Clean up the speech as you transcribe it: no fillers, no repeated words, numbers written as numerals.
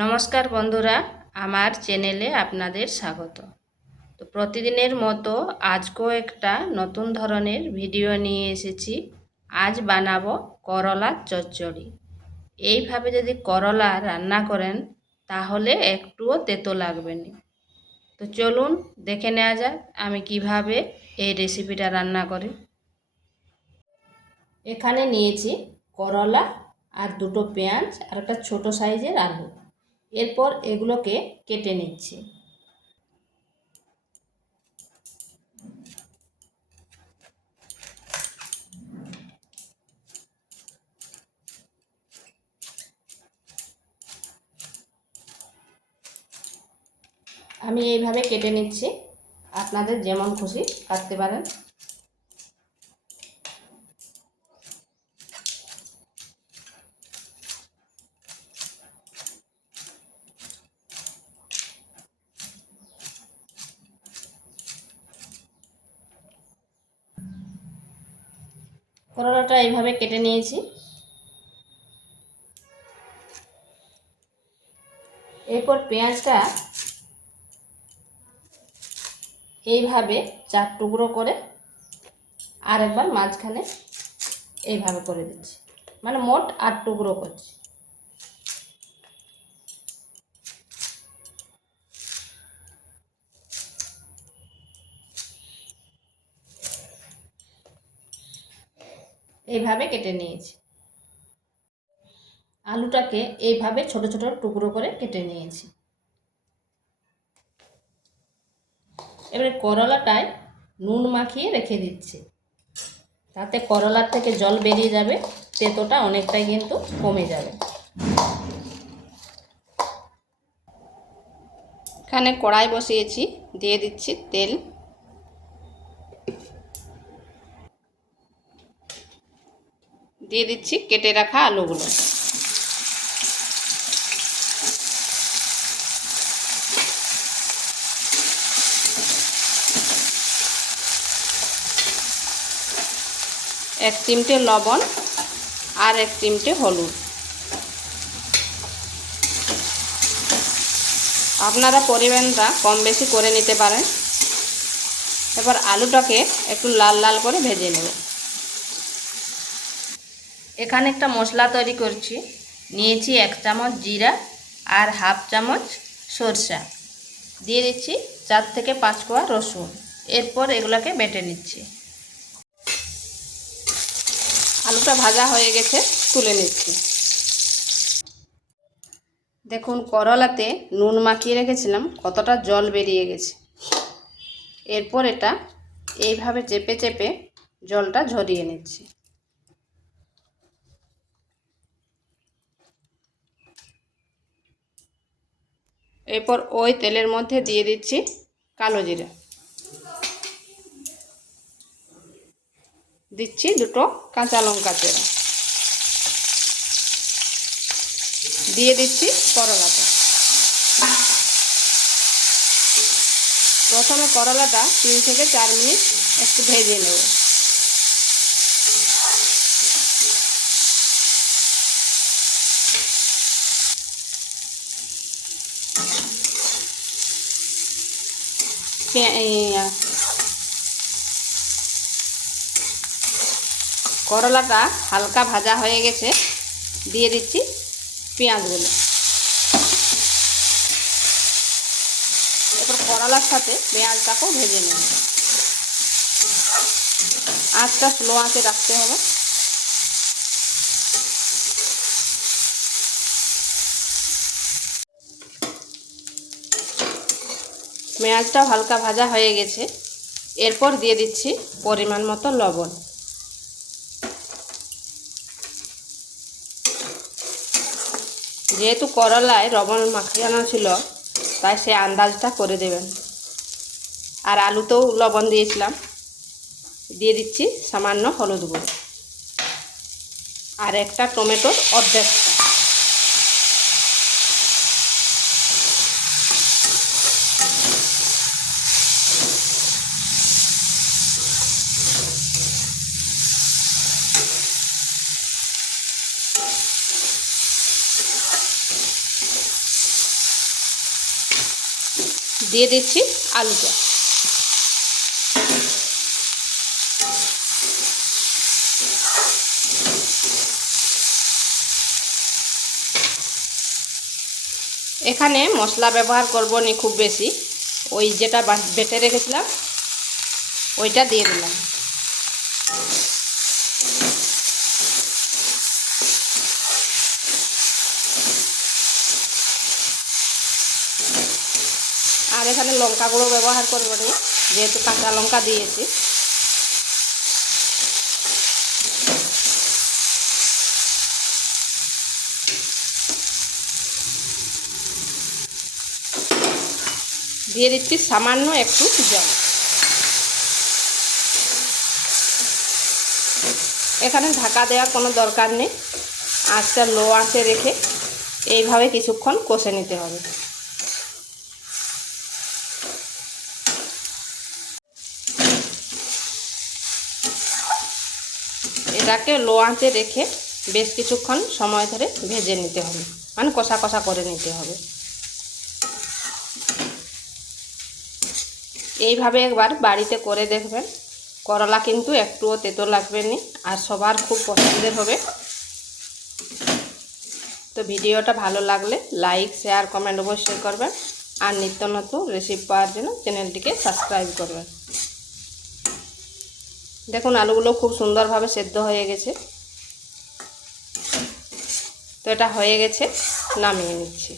নমস্কার বন্ধুরা, আমার চ্যানেলে আপনাদের স্বাগত। তো প্রতিদিনের মতো আজকেও একটা নতুন ধরনের ভিডিও নিয়ে এসেছি। আজ বানাবো করলার চচ্চড়ি। এইভাবে যদি করলা রান্না করেন তাহলে একটুও তেতো লাগবে না। তো চলুন দেখে নেওয়া যাক আমি কিভাবে এই রেসিপিটা রান্না করি। এখানে নিয়েছি করলা আর দুটো পেঁয়াজ আর একটা ছোট সাইজের আলু। এরপর এগুলোকে কেটে নিচ্ছি। আমি এইভাবে কেটে নিচ্ছি, আপনাদের যেমন খুশি কাটতে পারেন। করলাটা এইভাবে কেটে নিয়েছি। এরপর পেঁয়াজটা এইভাবে 4 টুকরো করে আর একবার মাঝখানে এইভাবে করে দিচ্ছি, মানে মোট 8 টুকরো করছি। এইভাবে কেটে নিয়েছি। আলুটাকে এইভাবে ছোট ছোট টুকরো করে কেটে নিয়েছি। এবারে করলাটায় নুন মাখিয়ে রেখে দিচ্ছি, তাতে করলার থেকে জল বেরিয়ে যাবে, তেতোটা অনেকটাই কিন্তু কমে যাবে। এখানে কড়াই বসিয়েছি, দিয়ে দিচ্ছি তেল। দিয়ে দিচ্ছি কেটে রাখা আলুগুলো। এক চিমটে লবণ আর এক চিমটে হলুদ। আপনারা পরিমাণটা কম বেশি করে নিতে পারেন। এবার আলুটাকে একটু লাল লাল করে ভেজে নেব। এখানে একটা মশলা তৈরি করছি। নিয়েছি 1 চামচ জিরা আর হাফ চামচ সরষা। দিয়ে দিচ্ছি 4 থেকে 5 কোয়া রসুন। এরপর এগুলোকে বেটে নিচ্ছি। আলুটা ভাজা হয়ে গেছে, তুলে নিচ্ছি। দেখুন করলাতে নুন মাখিয়ে রেখেছিলাম, কতটা জল বেরিয়ে গেছে। এরপর এটা এইভাবে চেপে চেপে জলটা ঝরিয়ে নিচ্ছি। এরপর ওই তেলের মধ্যে দিয়ে দিচ্ছি কালো জিরা, দিচ্ছি 2টো কাঁচা লঙ্কা চেরা, দিয়ে দিচ্ছি করলাটা। প্রথমে করলাটা 3 থেকে 4 মিনিট একটু ভেজে নেব। করলাটা হালকা ভাজা হয়ে গেছে, দিয়ে দিচ্ছি পেঁয়াজগুলো। এরপর করলার সাথে পেঁয়াজটাকেও ভেজে নেব। আঁচটা স্লো আঁচে রাখতে হবে। পেঁয়াজটা হালকা ভাজা হয়ে গেছে, এরপর দিয়ে দিচ্ছি পরিমাণ মতো লবণ। যেহেতু করলায় লবণ মাখানো ছিল, তাই সে আন্দাজটা করে দেবেন। আর আলুতেও লবণ দিয়েছিলাম। দিয়ে দিচ্ছি সামান্য হলুদ গুঁড়ো আর একটা টমেটোর অর্ধেকটা। দিয়ে দিচ্ছি আলুটা। এখানে মশলা ব্যবহার করব না খুব বেশি, ওই যেটা বেটে রেখেছিলাম ওইটা দিয়ে দিলাম। আর এখানে লঙ্কা গুঁড়ো ব্যবহার করব না, যেহেতু কাঁচা লঙ্কা দিয়েছি। দিয়ে দিচ্ছি সামান্য একটু জল। এখানে ঢাকা দেওয়ার কোনো দরকার নেই, আঁচটা লো আঁচে রেখে এইভাবে কিছুক্ষণ কষে নিতে হবে। এটাকে লো আঁচে রেখে বেশ কিছুক্ষণ সময় ধরে ভেজে নিতে হবে, মানে কষা কষা করে নিতে হবে। এইভাবে একবার বাড়িতে করে দেখবেন, করলা কিন্তু একটুও তেতো লাগবে না, আর সবার খুব পছন্দের হবে। তো ভিডিওটা ভালো লাগলে লাইক, শেয়ার, কমেন্ট অবশ্যই করবেন, আর নিত্য নতুন রেসিপি পাওয়ার জন্য চ্যানেলটিকে সাবস্ক্রাইব করবেন। দেখুন আলুগুলো খুব সুন্দরভাবে সেদ্ধ হয়ে গেছে। তো এটা হয়ে গেছে, নামিয়ে নিচ্ছি।